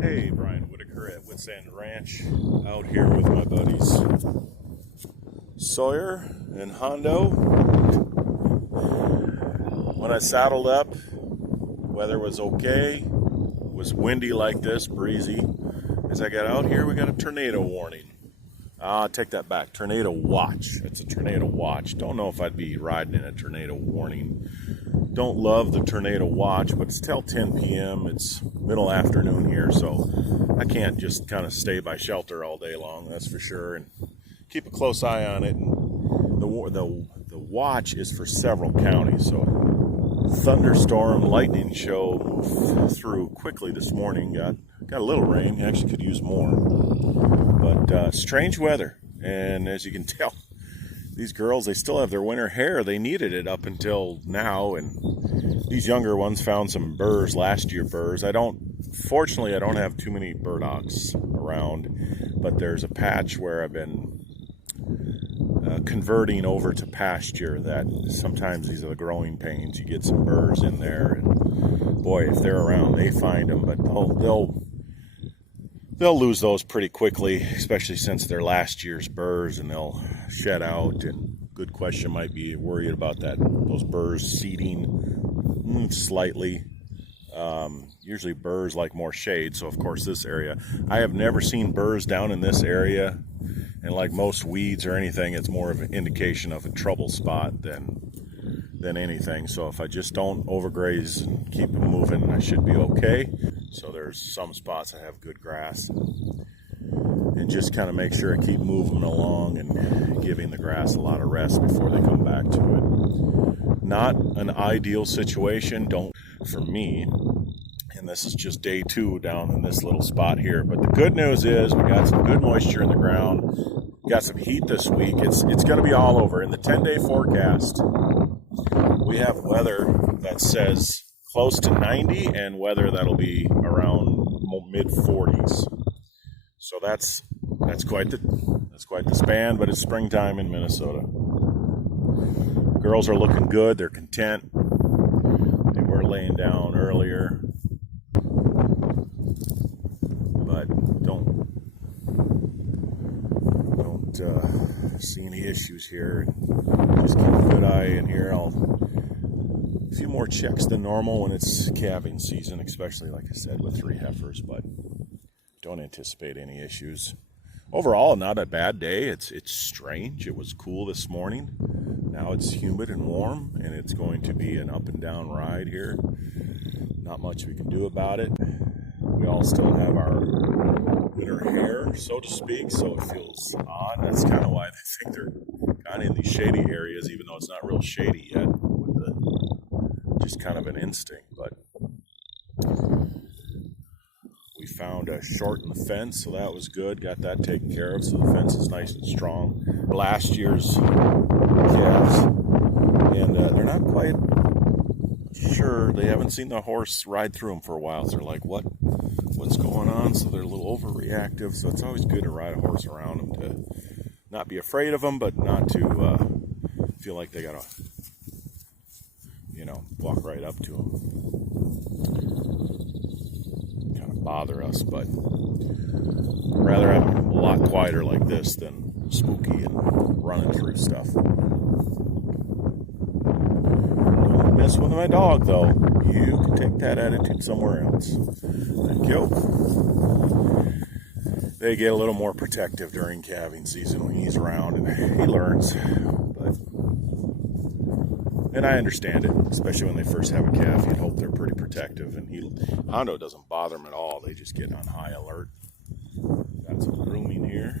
Hey, Brian Whitaker at Wits End Ranch, out here with my buddies Sawyer and Hondo. When I saddled up, weather was okay. It was windy like this, breezy. As I got out here, we got a tornado warning. Take that back. Tornado watch. It's a tornado watch. Don't know if I'd be riding in a tornado warning. Don't love the tornado watch, but it's till 10 p.m. It's middle afternoon here, so I can't just kind of stay by shelter all day long, that's for sure, and keep a close eye on it. And the watch is for several counties, so thunderstorm, lightning show moved through quickly this morning. Got a little rain. Actually could use more, but strange weather. And as you can tell, these girls, they still have their winter hair. They needed it up until now, and these younger ones found some burrs, last year burrs. Fortunately, I don't have too many burdocks around, but there's a patch where I've been converting over to pasture that sometimes these are the growing pains. You get some burrs in there, and boy, if they're around, they find them, but they'll lose those pretty quickly, especially since they're last year's burrs, and they'll shed out. And good question might be worried about those burrs seeding slightly. Usually burrs like more shade, so of course this area, I have never seen burrs down in this area, and like most weeds or anything, it's more of an indication of a trouble spot than anything. So if I just don't overgraze and keep them moving, I should be okay. So there's some spots that have good grass, and just kind of make sure I keep moving along and giving the grass a lot of rest before they come back to it. Not an ideal situation, for me, and this is just day 2 down in this little spot here. But the good news is we got some good moisture in the ground. We got some heat this week. It's going to be all over. In the 10-day forecast, we have weather that says close to 90 and weather that'll be around mid-40s. So that's quite the span, but it's springtime in Minnesota. Girls are looking good. They're content. They were laying down earlier, but don't see any issues here. Just keep a good eye in here. A few more checks than normal when it's calving season, especially, like I said, with 3 heifers, but don't anticipate any issues. Overall, not a bad day. It's strange. It was cool this morning. Now it's humid and warm, and it's going to be an up and down ride here. Not much we can do about it. We all still have our winter hair, so to speak, so it feels odd. That's kind of why they think they're kind of in these shady areas, even though it's not real shady yet, with just kind of an instinct. But we found a short in the fence, so that was good. Got that taken care of, so the fence is nice and strong. Last year's calves, and they're not quite sure. They haven't seen the horse ride through them for a while, so they're like, what's going on? So they're a little overreactive, so it's always good to ride a horse around them, to not be afraid of them, but not to feel like they gotta walk right up to them, kind of bother us. But I'd rather have them a lot quieter like this than spooky and running through stuff. Don't mess with my dog, though. You can take that attitude somewhere else. Thank you. They get a little more protective during calving season when he's around, and he learns. And I understand it, especially when they first have a calf. You'd hope they're pretty protective, and Hondo doesn't bother them at all. They just get on high alert. Got some grooming here.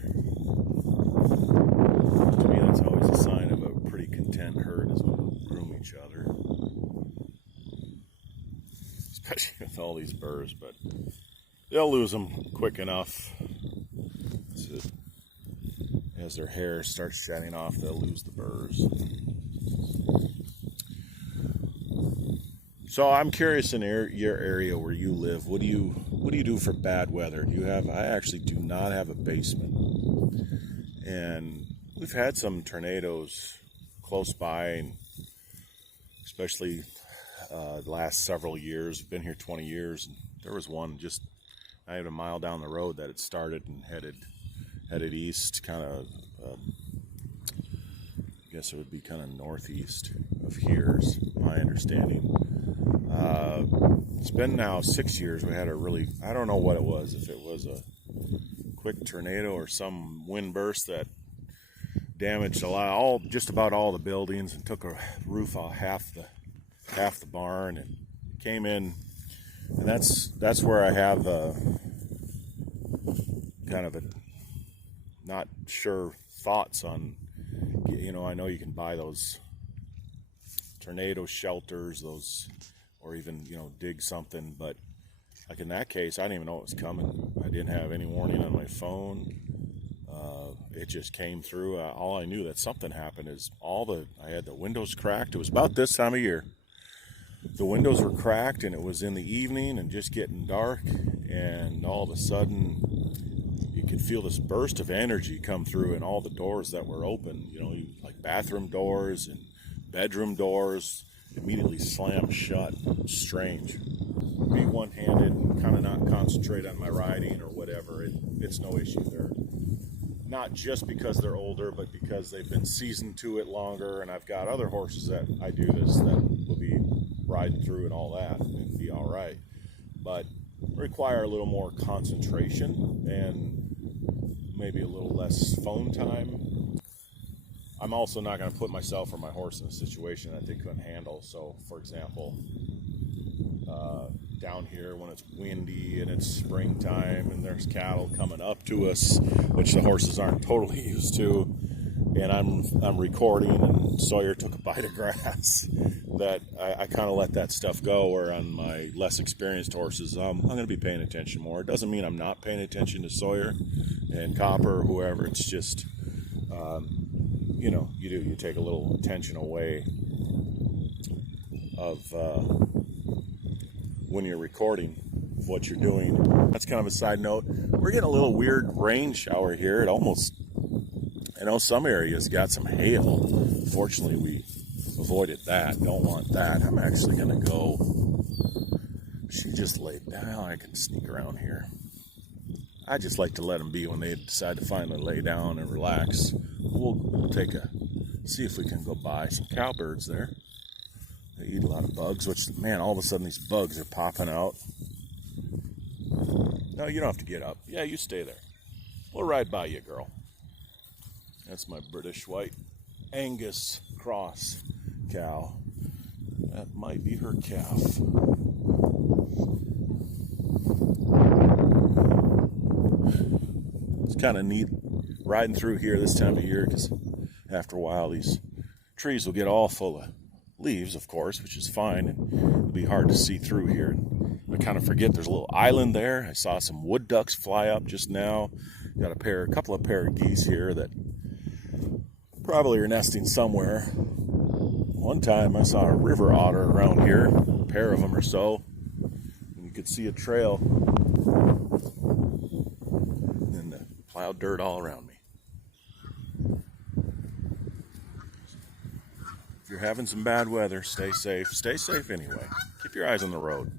To me, that's always a sign of a pretty content herd, is when they groom each other. Especially with all these burrs, but they'll lose them quick enough. As their hair starts shedding off, they'll lose the burrs. So I'm curious, in your area where you live, what do you do for bad weather? I actually do not have a basement, and we've had some tornadoes close by, and especially the last several years. I've been here 20 years, and there was one just I had a mile down the road that it started and headed east, kind of. I guess it would be kind of northeast of here, is my understanding. It's been now 6 years. We had a really, I don't know what it was, if it was a quick tornado or some wind burst that damaged just about all the buildings and took a roof off half the barn and came in. And that's where I have kind of a not sure thoughts on. I know you can buy those tornado shelters, or even dig something, but like in that case, I didn't even know it was coming. I didn't have any warning on my phone. It just came through. All I knew that something happened is I had the windows cracked. It was about this time of year. The windows were cracked, and it was in the evening and just getting dark, and all of a sudden you could feel this burst of energy come through, and all the doors that were open, like bathroom doors and bedroom doors, immediately slammed shut. Strange. Be one-handed and kind of not concentrate on my riding or whatever. It's no issue there. Not just because they're older, but because they've been seasoned to it longer, and I've got other horses that I do this that will be riding through and all that and be all right. But require a little more concentration and maybe a little less phone time. I'm also not going to put myself or my horse in a situation that they couldn't handle. So, for example, down here when it's windy and it's springtime and there's cattle coming up to us, which the horses aren't totally used to, and I'm recording and Sawyer took a bite of grass, that I kind of let that stuff go. Where on my less experienced horses, I'm going to be paying attention more. It doesn't mean I'm not paying attention to Sawyer and Copper or whoever. It's just you take a little attention away of when you're recording what you're doing. That's kind of a side note. We're getting a little weird rain shower here. Some areas got some hail. Fortunately, we avoided that. Don't want that. I'm actually going to go. She just laid down. I can sneak around here. I just like to let them be when they decide to finally lay down and relax. We'll see if we can go buy some cowbirds there. They eat a lot of bugs, which, man, all of a sudden these bugs are popping out. No, you don't have to get up. Yeah, you stay there. We'll ride by you, girl. That's my British White Angus cross cow. That might be her calf. It's kind of neat riding through here this time of year, because after a while these trees will get all full of leaves, of course, which is fine, and it'll be hard to see through here. I kind of forget there's a little island there. I saw some wood ducks fly up just now. Got a couple of pair of geese here that probably are nesting somewhere. One time I saw a river otter around here, a pair of them or so, and you could see a trail and the plowed dirt all around me. If you're having some bad weather, stay safe. Stay safe anyway. Keep your eyes on the road.